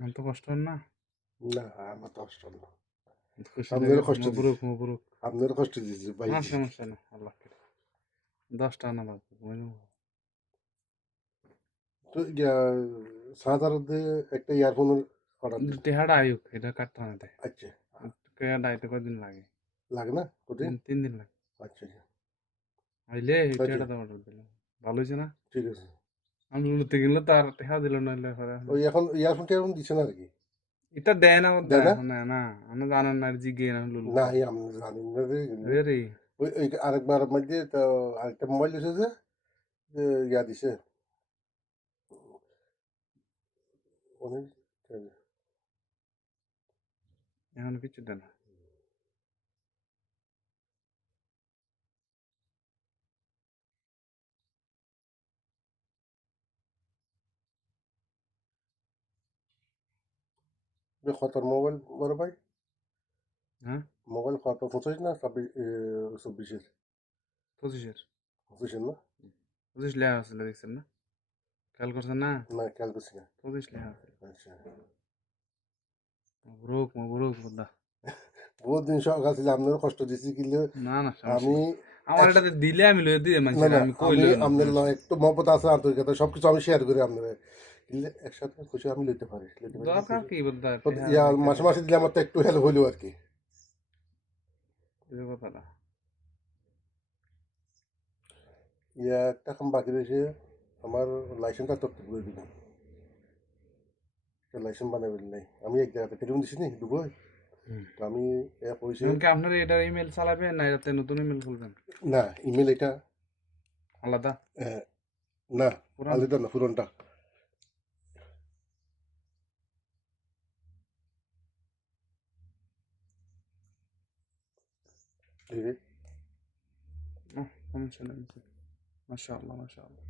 আমার তো কষ্ট হয় না। না আমার তো কষ্ট না, খুশি আপনারও লাগাইছে, কষ্ট দিছি, মবরুক মবরুক। আপনারও কষ্ট দিছি না পাইছি। সমস্যা না, আল্লাহ করে 10টা আনা লাগবে বুঝলাম। তো সাধারণত একটা ইয়ারফোনের অর্ডার দিন। টেহাটা আয়ুক, এটা কাটতে না দেয়। আচ্ছা, টেহাটা আইতে কয়দিন লাগে? লাগে না কঠিন। 3 দিন লাগে। আচ্ছা আচ্ছা আইলে এই আচ্ছা, টেহাটা তো অর্ডার দিলাম। ভালো হয়েছে না? ঠিক আছে। আমি লুলুতে গেলে তো আর টেহা দিল না, হইলে পরে ওই এখন ইয়ারফোন টিয়ারফোন দিচ্ছে না আর কি, এটা দেয় না বোধ দেয় না। এখন, না আমরা জানেন না, জিগে না না লুলুতে। আমি জানি না রে, কিন্তু রে রে, ওই ওই আরেকবার মধ্যে তো আরেকটা মোবাইল দিছে যে ইয়া দিছে অনেক। এখন কিছু দেয় না। খতর মোবাইল বড় ভাই, হ্যাঁ, মোবাইল কত 25 না 24-এর? 25-এর। 25-এর না? 25 লেখা আছিল, দেখছেন না? খেয়াল করছেন না? না খেয়াল করছি না। 25 লেখা আছিল। আচ্ছা, মবরুক মবরুক বোধা। বহুত দিন সকাল থেকে আপনারও কষ্ট দিছি কিন্তু না না সমস্যা আমি না। আমার একশো, এটাতে দিলে আমি লয়ে দিই না মানুষের, না আমি কই আমি লই না, আপনার সমস্যা নেই। একটু মহব্বত আছে, আন্তরিকতা সবকিছু আমি শেয়ার করি আপনার, কিন্তু একসাথে খুশি আমি লইতে পারি, লইতে পারি কি দরকার খুশি। কি বোধা, তো টেহা ইয়া দিতে মাসে মাসে দিলে আমার তো একটু হেল্প হইলো আর কি। এই কথাটা। ইয়া একটা কাম বাকি রয়েছে, আমার লাইসেন্সটা তো করে দিবেন, লাইসেন্স বানাবেন নাই আমি এক জায়গাতে টেলিফোন দিছি নি দুবই, হুম। তো আমি এ কইছে এখন কি আপনার এটা ইমেল চালাবেন না এটাতে নতুন ইমেল খুলবেন? না ইমেল এটা আলাদা? আহ, না পুরান? আলাদা না পুরনটা। ঠিক আছে। সমস্যা নেই। মাশাআল্লাহ মাশাআল্লাহ।